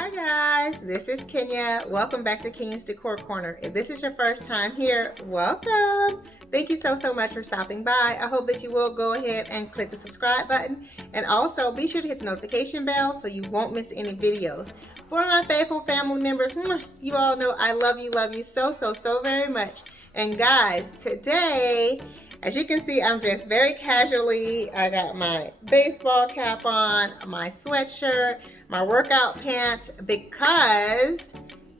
Hi guys, this is Kenya. Welcome back to Kenya's Decor Corner. If this is your first time here, welcome. Thank you so much for stopping by. I hope that you will go ahead and click the subscribe button, and also be sure to hit the notification bell so you won't miss any videos. For my faithful family members, you all know I love you so very much. And guys, today, as you can see, I'm dressed very casually. I got my baseball cap on, my sweatshirt, my workout pants, because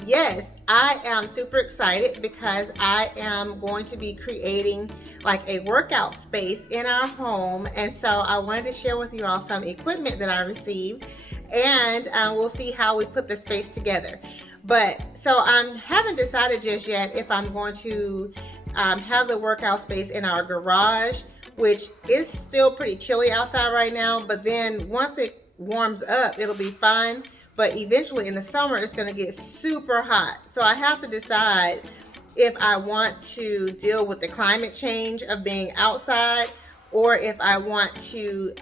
yes, I am super excited because I am going to be creating like a workout space in our home. And so I wanted to share with you all some equipment that I received, and we'll see how we put the space together. But so I haven't decided just yet if I'm going to have the workout space in our garage, which is still pretty chilly outside right now, but then once it warms up, it'll be fine. But eventually in the summer, it's going to get super hot. So I have to decide if I want to deal with the climate change of being outside, or if I want to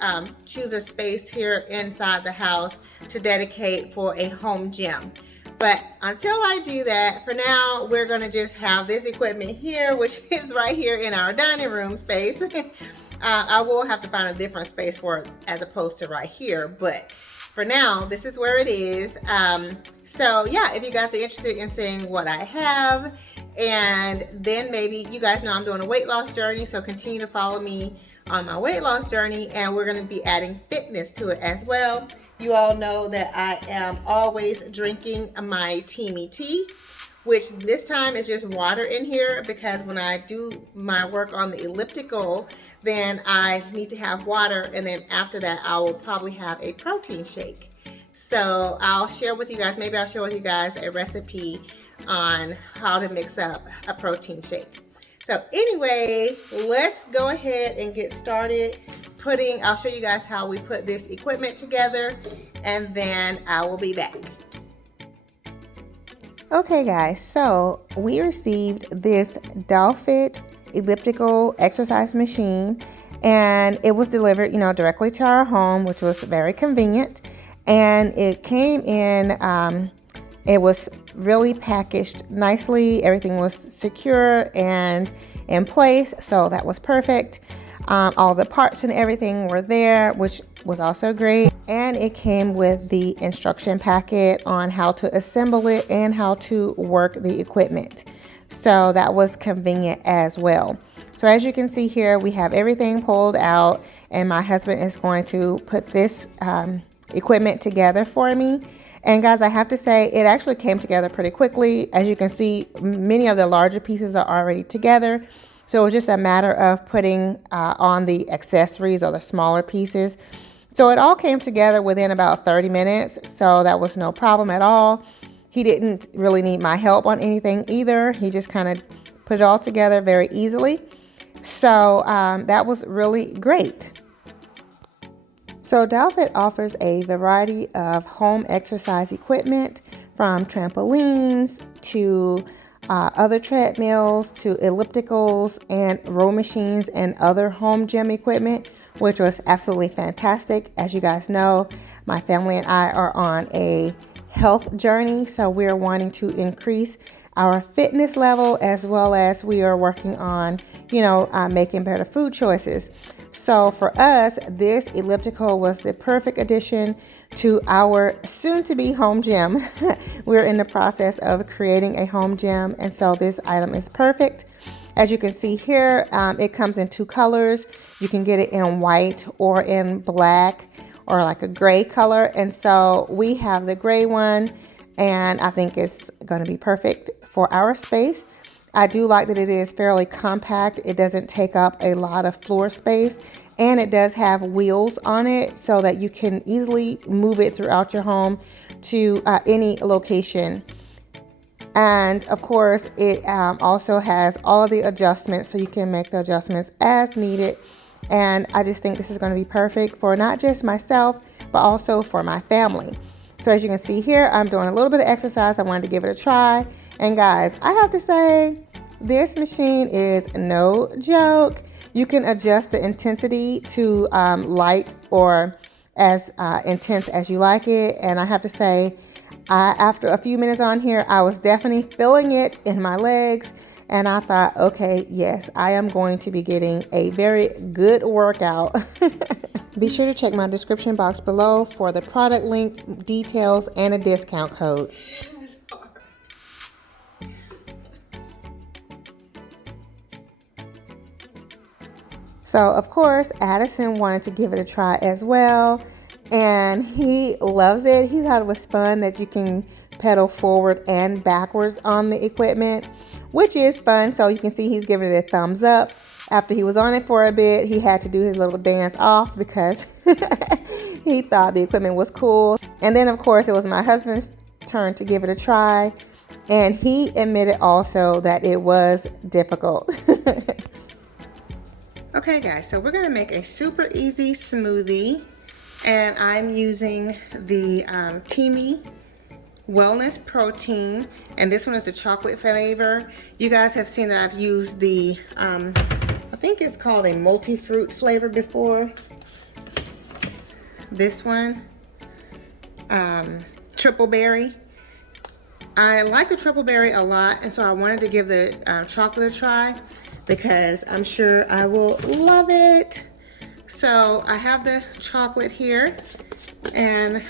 choose a space here inside the house to dedicate for a home gym. But until I do that, for now, we're going to just have this equipment here, which is right here in our dining room space. I will have to find a different space for it as opposed to right here, but for now, this is where it is. So yeah, if you guys are interested in seeing what I have, and then maybe you guys know I'm doing a weight loss journey, so continue to follow me on my weight loss journey, and we're going to be adding fitness to it as well. You all know that I am always drinking my Teami Tea, which this time is just water in here, because when I do my work on the elliptical, then I need to have water, and then after that I will probably have a protein shake. So I'll share with you guys, maybe I'll share with you guys a recipe on how to mix up a protein shake. So anyway, let's go ahead and get started putting, I'll show you guys how we put this equipment together, and then I will be back. Okay guys, so we received this Doufit Elliptical exercise machine, and it was delivered, directly to our home, which was very convenient. And it came in, it was really packaged nicely. Everything was secure and in place, so that was perfect. All the parts and everything were there, which was also great. And it came with the instruction packet on how to assemble it and how to work the equipment. So that was convenient as well. So as you can see here, we have everything pulled out, and my husband is going to put this equipment together for me. And guys, I have to say, it actually came together pretty quickly. As you can see, many of the larger pieces are already together. So it was just a matter of putting on the accessories or the smaller pieces. So it all came together within about 30 minutes. So that was no problem at all. He didn't really need my help on anything either. He just kind of put it all together very easily. So that was really great. So Doufit offers a variety of home exercise equipment, from trampolines to other treadmills to ellipticals and row machines and other home gym equipment, which was absolutely fantastic. As you guys know, my family and I are on a health journey, so we're wanting to increase our fitness level, as well as we are working on, making better food choices. So for us, this elliptical was the perfect addition to our soon-to-be home gym. We're in the process of creating a home gym, and so this item is perfect. As you can see here, it comes in two colors. You can get it in white or in black or like a gray color, and so we have the gray one, and I think it's going to be perfect for our space. I do like that it is fairly compact. It doesn't take up a lot of floor space, and it does have wheels on it so that you can easily move it throughout your home to any location. And of course, it also has all of the adjustments, so you can make the adjustments as needed. And I just think this is going to be perfect for not just myself, but also for my family. So as you can see here, I'm doing a little bit of exercise. I wanted to give it a try. And guys, I have to say, this machine is no joke. You can adjust the intensity to light or as intense as you like it. And I have to say, After a few minutes on here, I was definitely feeling it in my legs. And I thought, okay, yes, I am going to be getting a very good workout. Be sure to check my description box below for the product link, details, and a discount code. So, of course, Addison wanted to give it a try as well. And he loves it. He thought it was fun that you can pedal forward and backwards on the equipment, which is fun. So you can see he's giving it a thumbs up. After he was on it for a bit, he had to do his little dance off because he thought the equipment was cool. And then, of course, it was my husband's turn to give it a try. And he admitted also that it was difficult. Okay, guys, so we're going to make a super easy smoothie. And I'm using the Teami Wellness Protein, and this one is the chocolate flavor. You guys have seen that I've used the, I think it's called a multi-fruit flavor before. This one, triple berry. I like the triple berry a lot, and so I wanted to give the chocolate a try because I'm sure I will love it. So I have the chocolate here, and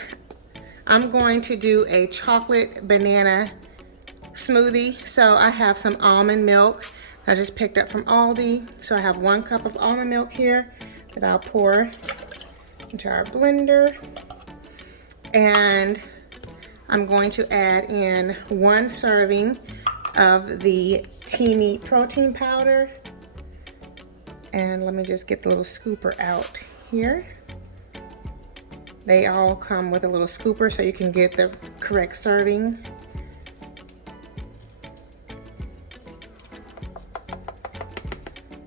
I'm going to do a chocolate banana smoothie. So I have some almond milk I just picked up from Aldi. So I have 1 cup of almond milk here that I'll pour into our blender. And I'm going to add in 1 serving of the Teami protein powder. And let me just get the little scooper out here. They all come with a little scooper so you can get the correct serving.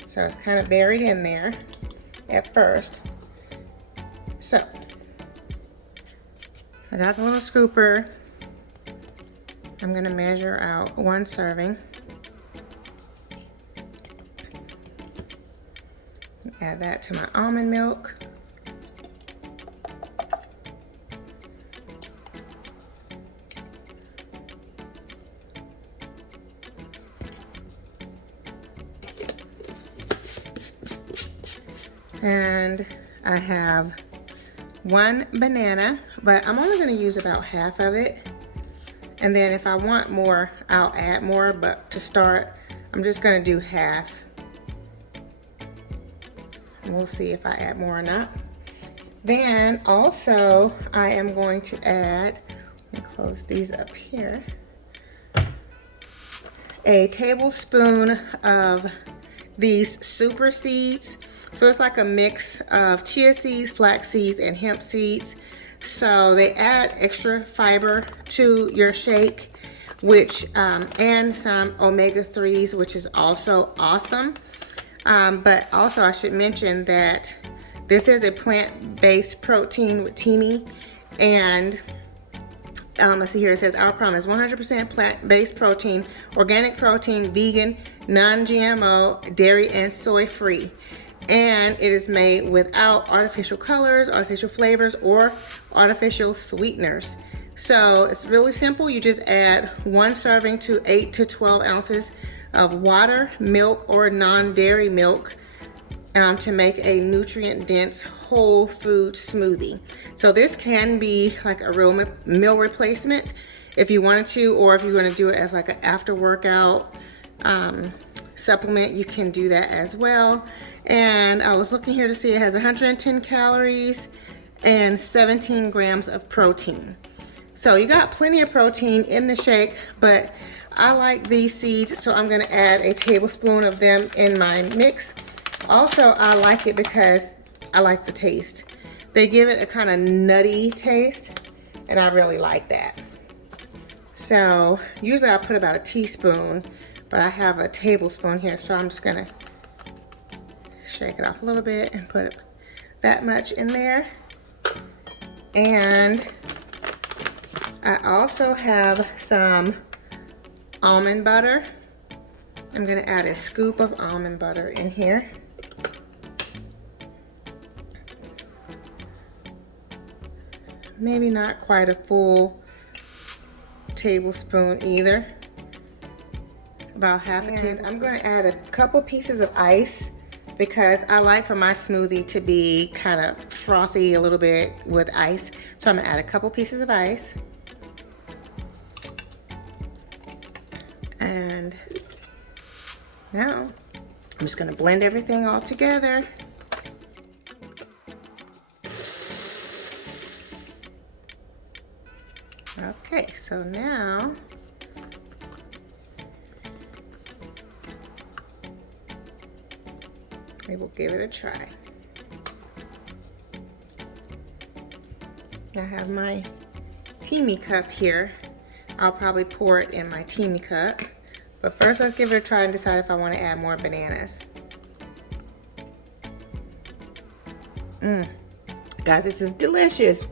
So it's kind of buried in there at first. So I got the little scooper. I'm gonna measure out 1 serving. Add that to my almond milk. And I have 1 banana, but I'm only going to use about half of it. And then if I want more, I'll add more, but to start, I'm just going to do half. We'll see if I add more or not. Then also I am going to add, let me close these up here, a tablespoon of these super seeds. So it's like a mix of chia seeds, flax seeds, and hemp seeds. So they add extra fiber to your shake, which and some omega-3s, which is also awesome. But also I should mention that this is a plant-based protein with Teami, and let's see here, it says our promise: 100% plant-based protein, organic protein, vegan, non-GMO, dairy and soy free. And it is made without artificial colors, artificial flavors, or artificial sweeteners. So it's really simple. You just add 1 serving to 8 to 12 ounces of water, milk, or non-dairy milk to make a nutrient-dense whole food smoothie. So this can be like a real meal replacement if you wanted to, or if you're going to do it as like an after workout supplement, you can do that as well. And I was looking here to see it has 110 calories and 17 grams of protein. So you got plenty of protein in the shake, but I like these seeds, so I'm going to add a tablespoon of them in my mix. Also, I like it because I like the taste. They give it a kind of nutty taste, and I really like that. So usually I put about a teaspoon, but I have a tablespoon here, so I'm just going to shake it off a little bit and put that much in there. And I also have some almond butter. I'm going to add a scoop of almond butter in here. Maybe not quite a full tablespoon either. About half a tablespoon. I'm going to add a couple pieces of ice because I like for my smoothie to be kind of frothy a little bit with ice. So I'm going to add a couple pieces of ice. And now I'm just going to blend everything all together. Okay, so now we will give it a try. I have my Teami cup here. I'll probably pour it in my Teami cup. But first, let's give it a try and decide if I want to add more bananas. Guys, this is delicious.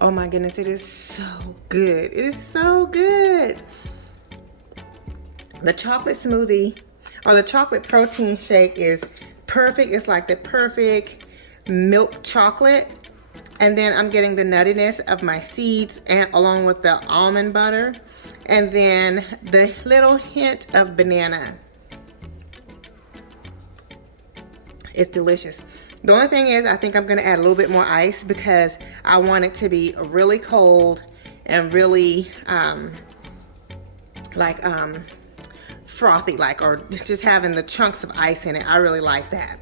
Oh my goodness, it is so good. It is so good. The chocolate smoothie or the chocolate protein shake is perfect. It's like the perfect milk chocolate. And then I'm getting the nuttiness of my seeds and along with the almond butter. And then the little hint of banana. It's delicious. The only thing is I think I'm gonna add a little bit more ice because I want it to be really cold and really frothy, like, or just having the chunks of ice in it. I really like that.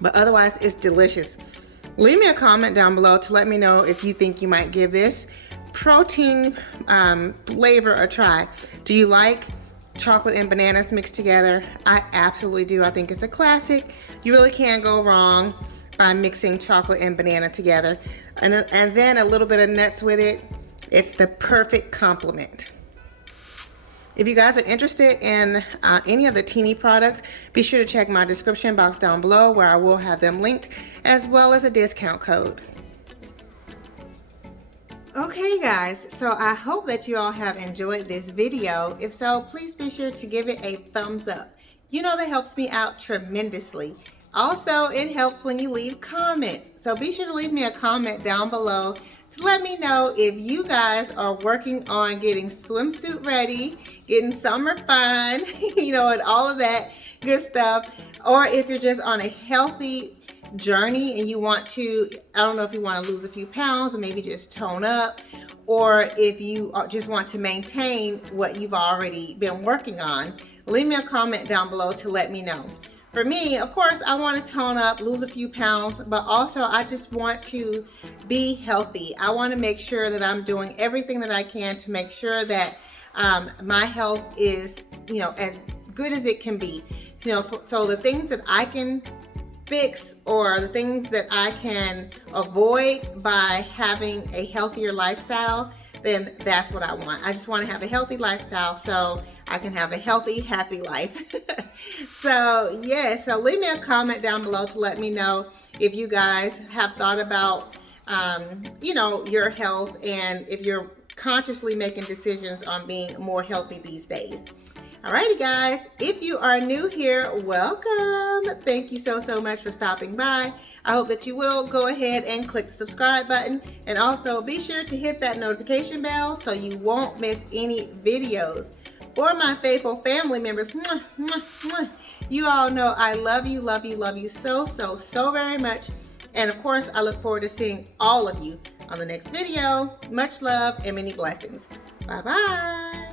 But otherwise, it's delicious. Leave me a comment down below to let me know if you think you might give this protein flavor a try. Do you like chocolate and bananas mixed together? I absolutely do. I think it's a classic. You really can't go wrong by mixing chocolate and banana together. And then a little bit of nuts with it. It's the perfect complement. If you guys are interested in any of the Teami products, be sure to check my description box down below where I will have them linked, as well as a discount code. Okay guys, so I hope that you all have enjoyed this video. If so, please be sure to give it a thumbs up. You know that helps me out tremendously. Also, it helps when you leave comments. So be sure to leave me a comment down below to let me know if you guys are working on getting swimsuit ready, getting summer fun, you know, and all of that good stuff. Or if you're just on a healthy journey and you want to, I don't know if you want to lose a few pounds or maybe just tone up, or if you just want to maintain what you've already been working on, leave me a comment down below to let me know. For me, of course, I want to tone up, lose a few pounds, but also I just want to be healthy. I want to make sure that I'm doing everything that I can to make sure that my health is, you know, as good as it can be. You know, so the things that I can fix or the things that I can avoid by having a healthier lifestyle, then that's what I want. I just want to have a healthy lifestyle so I can have a healthy, happy life. So yeah, so leave me a comment down below to let me know if you guys have thought about, you know, your health and if you're consciously making decisions on being more healthy these days. Alrighty guys, if you are new here, welcome. Thank you so much for stopping by. I hope that you will go ahead and click the subscribe button, and also be sure to hit that notification bell so you won't miss any videos. For my faithful family members, mwah, mwah, mwah, you all know I love you so very much. And of course, I look forward to seeing all of you on the next video. Much love and many blessings. Bye-bye.